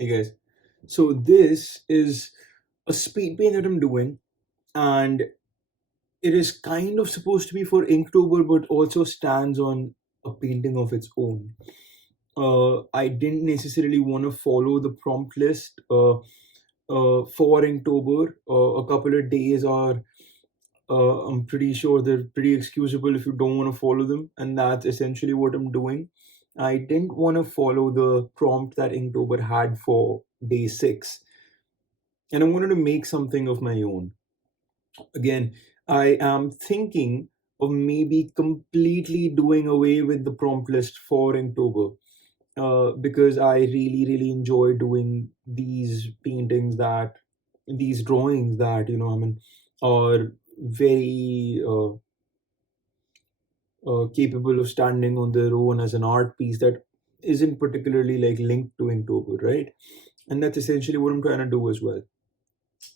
Hey guys, so this is a speed paint that I'm doing, and it is kind of supposed to be for Inktober, but also stands on a painting of its own. I didn't necessarily want to follow the prompt list for Inktober. A couple of days are, I'm pretty sure they're pretty excusable if you don't want to follow them, and that's essentially what I'm doing. I didn't want to follow the prompt that Inktober had for day 6, and I wanted to make something of my own. Again, I am thinking of maybe completely doing away with the prompt list for Inktober, because I really, really enjoy doing these paintings these drawings that, are very capable of standing on their own as an art piece that isn't particularly like linked to Inktober, right? And that's essentially what I'm trying to do as well.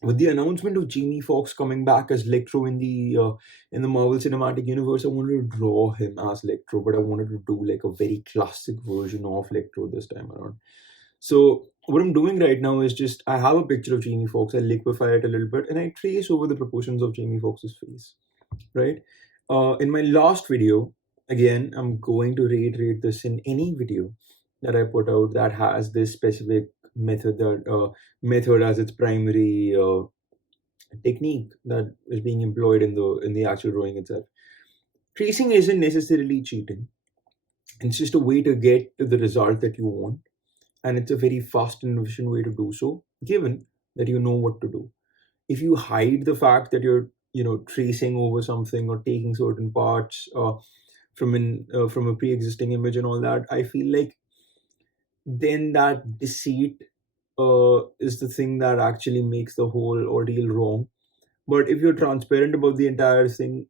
With the announcement of Jamie Foxx coming back as Electro in the Marvel Cinematic Universe, I wanted to draw him as Electro, but I wanted to do like a very classic version of Electro this time around. So what I'm doing right now is just I have a picture of Jamie Foxx, I liquefy it a little bit, and I trace over the proportions of Jamie Foxx's face. Right? In my last video, again, I'm going to reiterate this in any video that I put out that has this specific method as its primary technique that is being employed in the actual drawing itself. Tracing isn't necessarily cheating. It's just a way to get to the result that you want, and it's a very fast and efficient way to do so, given that you know what to do. If you hide the fact that you're tracing over something or taking certain parts from a pre-existing image and all that, I feel like then that deceit is the thing that actually makes the whole ordeal wrong. But if you're transparent about the entire thing,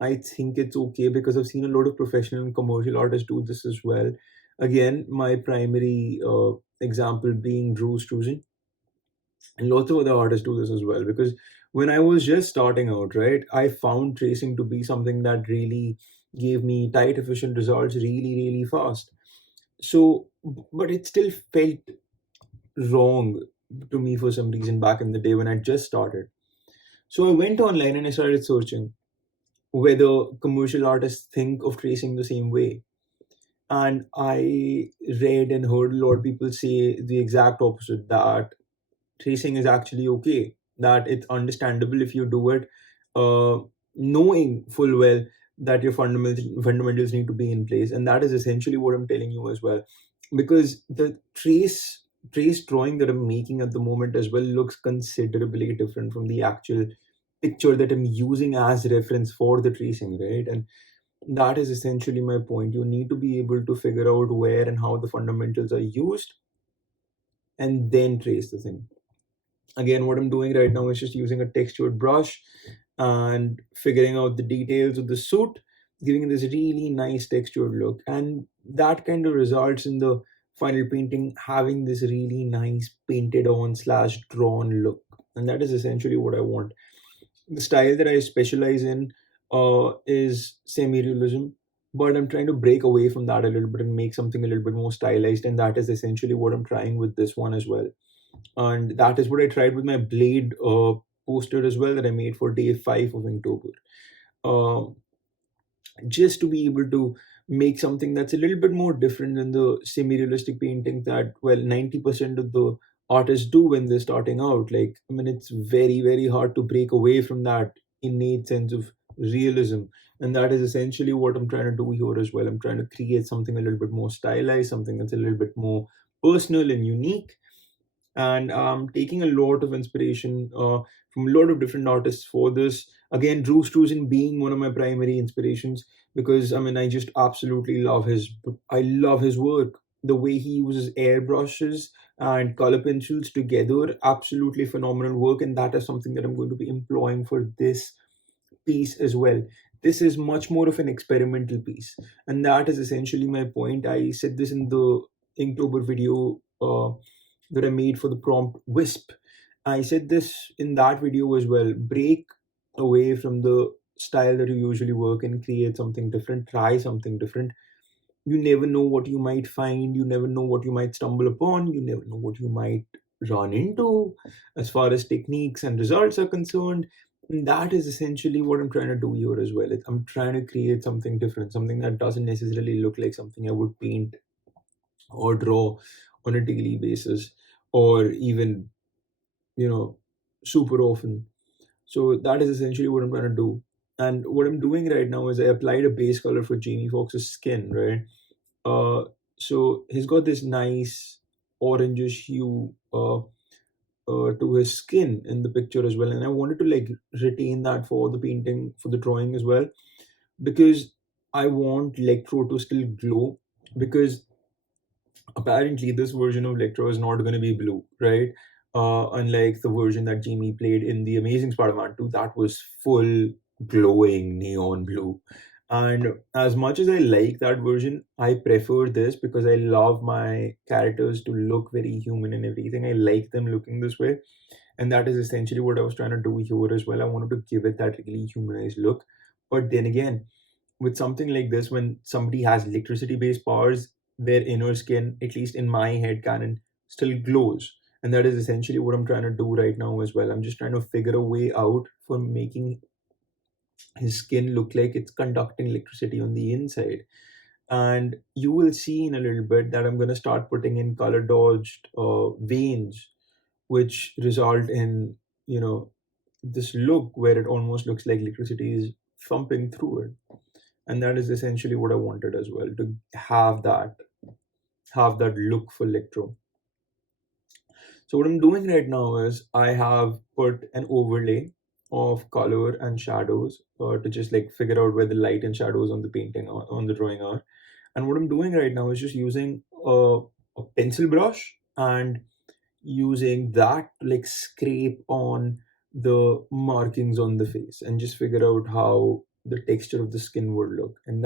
I think it's okay, because I've seen a lot of professional and commercial artists do this as well. Again, my primary example being Drew Struzan, and lots of other artists do this as well, because when I was just starting out, right, I found tracing to be something that really gave me tight efficient results really, really fast. So but it still felt wrong to me for some reason back in the day when I just started. So I went online and I started searching whether commercial artists think of tracing the same way, and I read and heard a lot of people say the exact opposite, that tracing is actually okay, that it's understandable if you do it, uh, knowing full well that your fundamentals need to be in place. And that is essentially what I'm telling you as well, because the trace drawing that I'm making at the moment as well looks considerably different from the actual picture that I'm using as reference for the tracing, right? And that is essentially my point. You need to be able to figure out where and how the fundamentals are used, and then trace the thing. Again, what I'm doing right now is just using a textured brush and figuring out the details of the suit, giving it this really nice textured look. And that kind of results in the final painting having this really nice painted on slash drawn look. And that is essentially what I want. The style that I specialize in is semi-realism, but I'm trying to break away from that a little bit and make something a little bit more stylized, and that is essentially what I'm trying with this one as well. And that is what I tried with my Blade poster as well that I made for day 5 of Inktober. Um, just to be able to make something that's a little bit more different than the semi-realistic painting that, well, 90% of the artists do when they're starting out. Like, I mean, it's very, very hard to break away from that innate sense of realism. And that is essentially what I'm trying to do here as well. I'm trying to create something a little bit more stylized, something that's a little bit more personal and unique, and taking a lot of inspiration from a lot of different artists for this. Again, Drew Struzan being one of my primary inspirations, because I mean I just absolutely I love his work. The way he uses airbrushes and color pencils together, absolutely phenomenal work, and that is something that I'm going to be employing for this piece as well. This is much more of an experimental piece, and that is essentially my point. I said this in the Inktober video that I made for the prompt Wisp. I said this in that video as well. Break away from the style that you usually work and create something different, try something different. you never know what you might find, you never know what you might stumble upon, you never know what you might run into as far as techniques and results are concerned. And that is essentially what I'm trying to do here as well. I'm trying to create something different, something that doesn't necessarily look like something I would paint or draw on a daily basis, or even, you know, super often. So that is essentially what I'm trying to do. And what I'm doing right now is I applied a base color for Jamie Foxx's skin, right? Uh, so he's got this nice orangish hue to his skin in the picture as well, and I wanted to like retain that for the painting, for the drawing as well, because I want Electro to still glow, because apparently this version of Electro is not going to be blue, right? Unlike the version that Jamie played in the Amazing Spider-Man 2, that was full glowing neon blue. And as much as I like that version, I prefer this because I love my characters to look very human and everything. I like them looking this way. And that is essentially what I was trying to do here as well. I wanted to give it that really humanized look. But then again, with something like this, when somebody has electricity based powers, their inner skin, at least in my head canon, still glows. And that is essentially what I'm trying to do right now as well. I'm just trying to figure a way out for making his skin look like it's conducting electricity on the inside. And you will see in a little bit that I'm going to start putting in color dodged veins, which result in, you know, this look where it almost looks like electricity is thumping through it. And that is essentially what I wanted as well, to have that look for Electro. So what I'm doing right now is I have put an overlay of color and shadows to just like figure out where the light and shadows on the painting on the drawing are. And what I'm doing right now is just using a pencil brush and using that to like scrape on the markings on the face and just figure out how the texture of the skin would look. And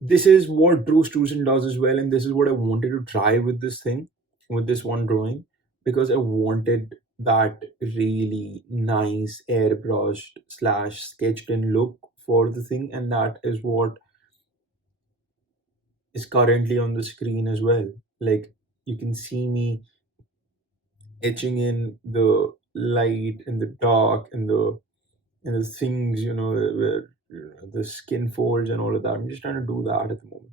this is what Drew Struzan does as well, and this is what I wanted to try with this thing, with this one drawing, because I wanted that really nice airbrushed slash sketched in look for the thing, and that is what is currently on the screen as well. Like, you can see me etching in the light and the dark and the things, where the skin folds and all of that. I'm just trying to do that at the moment.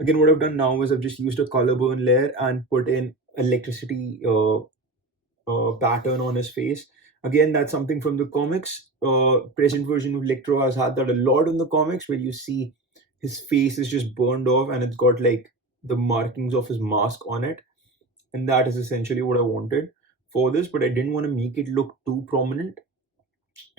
Again, what I've done now is I've just used a color burn layer and put in electricity pattern on his face. Again, that's something from the comics. Present version of Electro has had that a lot in the comics, where you see his face is just burned off and it's got like the markings of his mask on it. And that is essentially what I wanted for this, but I didn't want to make it look too prominent.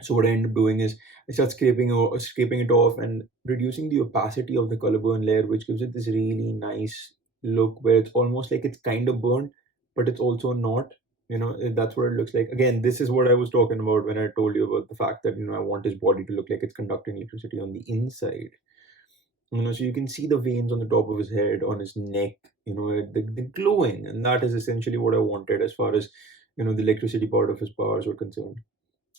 So what I end up doing is I start scraping it off and reducing the opacity of the color burn layer, which gives it this really nice look where it's almost like it's kind of burned, but it's also not. That's what it looks like. Again, this is what I was talking about when I told you about the fact that I want his body to look like it's conducting electricity on the inside. So you can see the veins on the top of his head, on his neck, the glowing, and that is essentially what I wanted as far as the electricity part of his powers were concerned.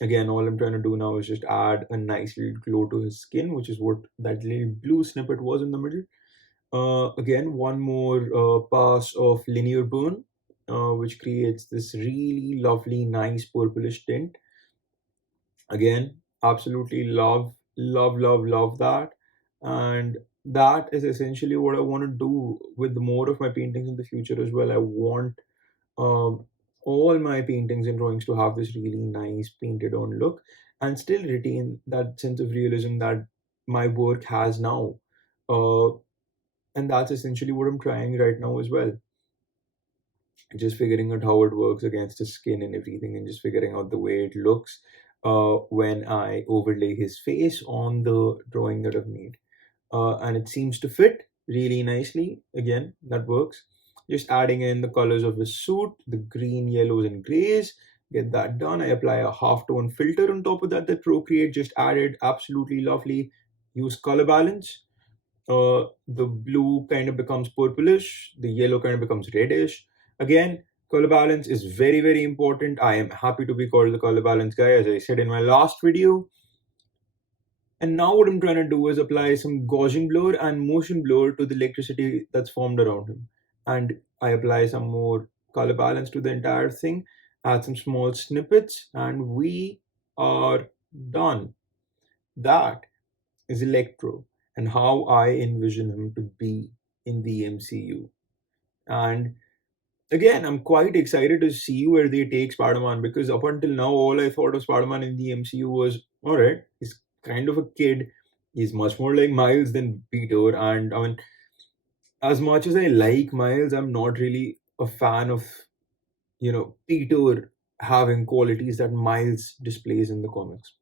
Again, all I'm trying to do now is just add a nice little glow to his skin, which is what that little blue snippet was in the middle. Again, one more pass of linear burn, which creates this really lovely, nice purplish tint. Again, absolutely love that. And that is essentially what I want to do with more of my paintings in the future as well. I want um, all my paintings and drawings to have this really nice painted on look and still retain that sense of realism that my work has now. Uh, and that's essentially what I'm trying right now as well. Just figuring out how it works against the skin and everything, and just figuring out the way it looks when I overlay his face on the drawing that I've made. And it seems to fit really nicely. Again, that works. Just adding in the colors of his suit, the green, yellows, and grays. Get that done. I apply a half-tone filter on top of that Procreate just added. Absolutely lovely. Use color balance. The blue kind of becomes purplish. The yellow kind of becomes reddish. Again, color balance is very, very important. I am happy to be called the color balance guy. As I said in my last video, And now what I'm trying to do is apply some Gaussian blur and motion blur to the electricity that's formed around him. And I apply some more color balance to the entire thing, add some small snippets, and we are done. That is Electro and how I envision him to be in the MCU. And again, I'm quite excited to see where they take Spider-Man, because up until now, all I thought of Spider-Man in the MCU was, all right, he's kind of a kid. He's much more like Miles than Peter. And I mean, as much as I like Miles, I'm not really a fan of, Peter having qualities that Miles displays in the comics.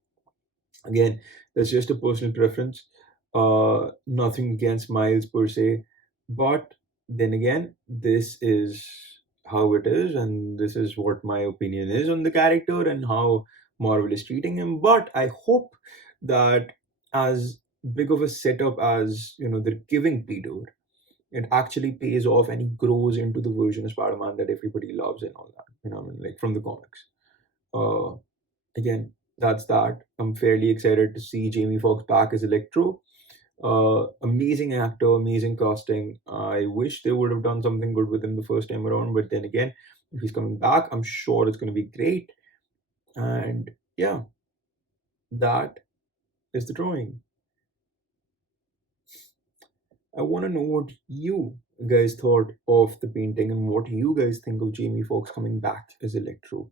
Again, that's just a personal preference. Nothing against Miles per se, but then again, this is how it is, and this is what my opinion is on the character and how Marvel is treating him. But I hope that as big of a setup as they're giving Peter, it actually pays off and he grows into the version of Spider-Man that everybody loves and all that. I mean, like from the comics. Uh, Again, that's that. I'm fairly excited to see Jamie Foxx back as Electro. Amazing actor, amazing casting. I wish they would have done something good with him the first time around, but then again, if he's coming back, I'm sure it's going to be great. And yeah, that is the drawing. I want to know what you guys thought of the painting and what you guys think of Jamie Foxx coming back as Electro.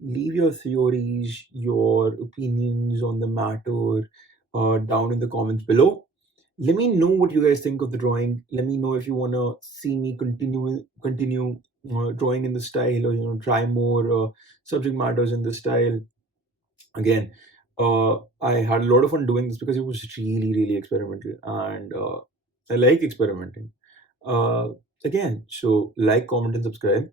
Leave your theories, your opinions on the matter down in the comments below. Let me know what you guys think of the drawing. Let me know if you want to see me continue drawing in the style, or try more subject matters in the style. Again, I had a lot of fun doing this because it was really experimental, and I like experimenting. Uh, Again, so like, comment, and subscribe.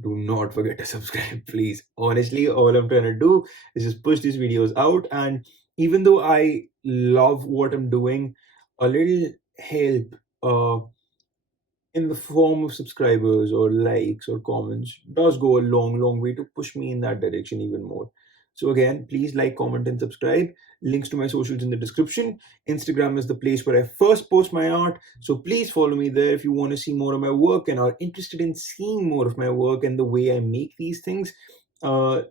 Do not forget to subscribe, please. Honestly, all I'm trying to do is just push these videos out. And even though I love what I'm doing, a little help in the form of subscribers or likes or comments does go a long way to push me in that direction even more. So again, please like, comment, and subscribe. Links to my socials in the description. Instagram is the place where I first post my art, so please follow me there if you want to see more of my work and are interested in seeing more of my work and the way I make these things. uh,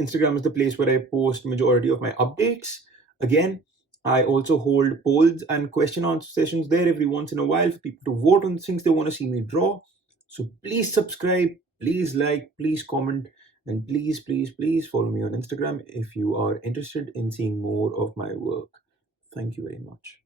Instagram is the place where I post majority of my updates. Again, I also hold polls and question answer sessions there every once in a while for people to vote on the things they want to see me draw. So please subscribe, please like, please comment, and please follow me on Instagram if you are interested in seeing more of my work. Thank you very much.